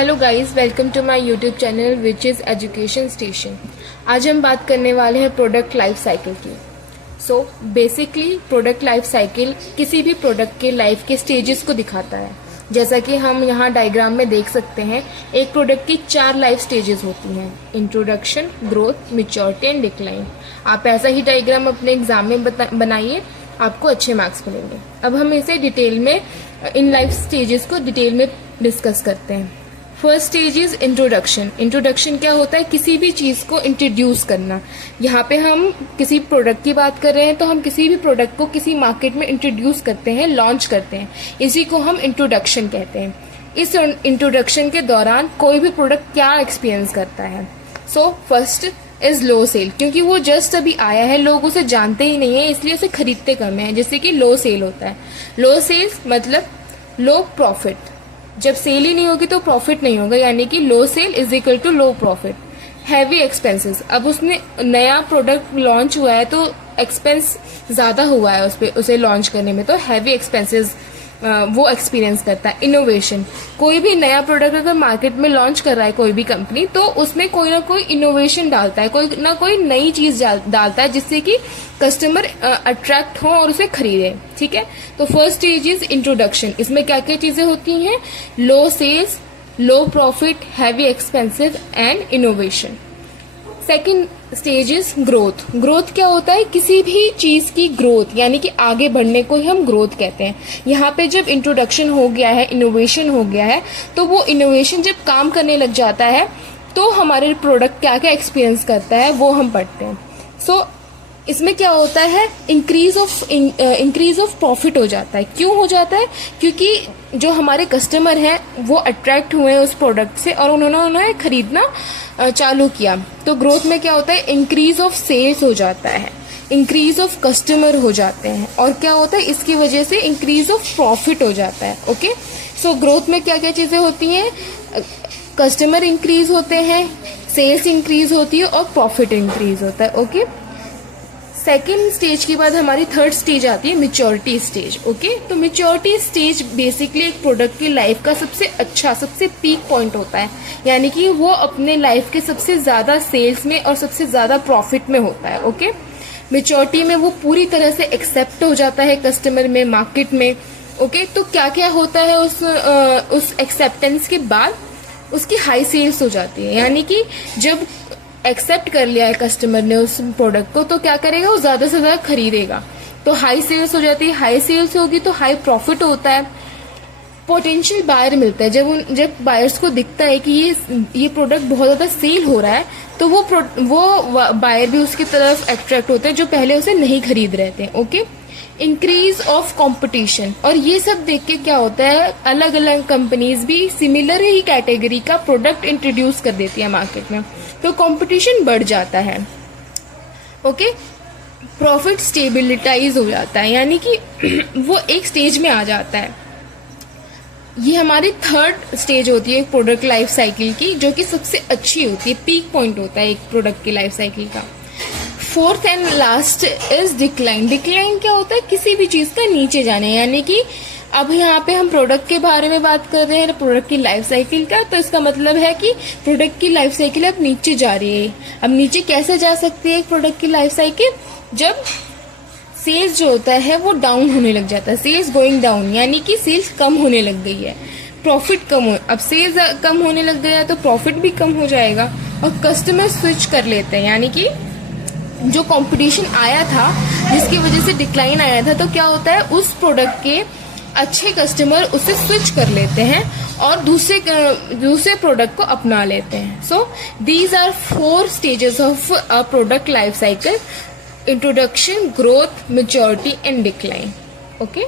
Hello guys, welcome to my YouTube channel which is education station. आज हम बात करने वाले हैं प्रोडक्ट लाइफ साइकिल की। So basically product life cycle किसी भी प्रोडक्ट के लाइफ के स्टेजेस को दिखाता है। जैसा कि हम यहाँ डायग्राम में देख सकते हैं, एक प्रोडक्ट की 4 लाइफ स्टेजेस होती हैं: introduction, growth, maturity and decline. आप ऐसा ही डायग्राम अपने एग्जाम में बनाइए, आपको अच्छे मार्क्स मिलेंगे। अब हम इसे डिटेल में, इन लाइफ स्टेजेस को डिटेल में डिस्कस करते हैं। First stage is introduction. Introduction क्या होता है? किसी भी चीज़ को इंट्रोड्यूस करना। यहाँ पे हम किसी प्रोडक्ट की बात कर रहे हैं, तो हम किसी भी प्रोडक्ट को किसी मार्केट में इंट्रोड्यूस करते हैं, लॉन्च करते हैं, इसी को हम इंट्रोडक्शन कहते हैं। इस इंट्रोडक्शन के दौरान कोई भी प्रोडक्ट क्या एक्सपीरियंस करता है? So first is low sale, क्योंकि वो जस्ट अभी आया है, लोग उसे जानते ही नहीं है, इसलिए उसे खरीदते कम है, जैसे कि लो सेल होता है। लो सेल्स मतलब लो प्रॉफिट। जब सेल ही नहीं होगी तो प्रॉफिट नहीं होगा, यानी कि low sale is equal to low profit. Heavy expenses, अब उसने नया प्रोडक्ट लॉन्च हुआ है तो एक्सपेंस ज़्यादा हुआ है उसे लॉन्च करने में, तो हैवी एक्सपेंसेस वो एक्सपीरियंस करता है। इनोवेशन, कोई भी नया प्रोडक्ट अगर मार्केट में लॉन्च कर रहा है कोई भी कंपनी, तो उसमें कोई ना कोई इनोवेशन डालता है, कोई ना कोई नई चीज़ डालता है, जिससे कि कस्टमर अट्रैक्ट हो और उसे खरीदे। ठीक है, तो फर्स्ट स्टेज इज इंट्रोडक्शन। इसमें क्या क्या चीज़ें होती हैं? Low sales, low profit, heavy expensive and innovation. Second stage is growth. Growth क्या होता है? किसी भी चीज की ग्रोथ, यानी कि आगे बढ़ने को ही हम ग्रोथ कहते हैं। यहाँ पे जब इंट्रोडक्शन हो गया है, इनोवेशन हो गया है, तो वो इनोवेशन जब काम करने लग जाता है तो हमारे प्रोडक्ट क्या क्या एक्सपीरियंस करता है वो हम पढ़ते हैं। सो इसमें क्या होता है? इंक्रीज ऑफ प्रॉफिट हो जाता है। क्यों हो जाता है? क्योंकि जो हमारे कस्टमर हैं वो अट्रैक्ट हुए उस प्रोडक्ट से और उन्होंने खरीदना चालू किया। तो ग्रोथ में क्या होता है? इंक्रीज ऑफ सेल्स हो जाता है, इंक्रीज ऑफ कस्टमर हो जाते हैं, और क्या होता है? इसकी वजह से इंक्रीज ऑफ प्रॉफिट हो जाता है। ओके, सो ग्रोथ में क्या क्या चीज़ें होती हैं? कस्टमर इंक्रीज होते हैं, सेल्स इंक्रीज होती है और प्रॉफिट इंक्रीज होता है। ओके, सेकेंड स्टेज के बाद हमारी थर्ड स्टेज आती है मैच्योरिटी स्टेज। ओके, तो मैच्योरिटी स्टेज बेसिकली एक प्रोडक्ट की लाइफ का सबसे अच्छा, सबसे पीक पॉइंट होता है, यानी कि वो अपने लाइफ के सबसे ज़्यादा सेल्स में और सबसे ज़्यादा प्रॉफिट में होता है। ओके, मैच्योरिटी में वो पूरी तरह से एक्सेप्ट हो जाता है कस्टमर में, मार्केट में। ओके, तो क्या क्या होता है उस एक्सेप्टेंस के बाद? उसकी हाई सेल्स हो जाती है, यानी कि जब एक्सेप्ट कर लिया है कस्टमर ने उस प्रोडक्ट को, तो क्या करेगा? वो ज़्यादा से ज़्यादा खरीदेगा, तो हाई सेल्स हो जाती है। हाई सेल्स होगी तो हाई प्रॉफिट होता है। पोटेंशियल बायर मिलता है, जब बायर्स को दिखता है कि ये प्रोडक्ट बहुत ज़्यादा सेल हो रहा है, तो वो बायर भी उसकी तरफ अट्रैक्ट होते हैं जो पहले उसे नहीं खरीद रहे थे। ओके, इंक्रीज ऑफ कंपटीशन, और ये सब देख के क्या होता है? अलग अलग कंपनीज भी सिमिलर ही कैटेगरी का प्रोडक्ट इंट्रोड्यूस कर देती है मार्केट में, तो कंपटीशन बढ़ जाता है। ओके, प्रॉफिट स्टेबिलिटाइज हो जाता है, यानी कि वो एक स्टेज में आ जाता है। ये हमारी थर्ड स्टेज होती है प्रोडक्ट लाइफ साइकिल की, जो कि सबसे अच्छी होती है, पीक पॉइंट होता है एक प्रोडक्ट की लाइफ साइकिल का। Fourth and last is decline. Decline क्या होता है? किसी भी चीज़ का नीचे जाने, यानी कि अब यहाँ पे हम प्रोडक्ट के बारे में बात कर रहे हैं, प्रोडक्ट की लाइफ साइकिल का, तो इसका मतलब है कि प्रोडक्ट की लाइफ साइकिल अब नीचे जा रही है। अब नीचे कैसे जा सकती है एक प्रोडक्ट की लाइफ साइकिल? जब सेल्स जो होता है वो डाउन होने लग जाता है, सेल्स गोइंग डाउन, यानी कि सेल्स कम होने लग गई है, प्रॉफिट कम हो। अब सेल्स कम होने लग गया तो प्रॉफिट भी कम हो जाएगा, और कस्टमर स्विच कर लेते हैं, यानी कि जो कंपटीशन आया था जिसकी वजह से डिक्लाइन आया था, तो क्या होता है? उस प्रोडक्ट के अच्छे कस्टमर उसे स्विच कर लेते हैं और दूसरे प्रोडक्ट को अपना लेते हैं। So these are 4 stages of a product life cycle: introduction, growth, maturity and decline. Okay.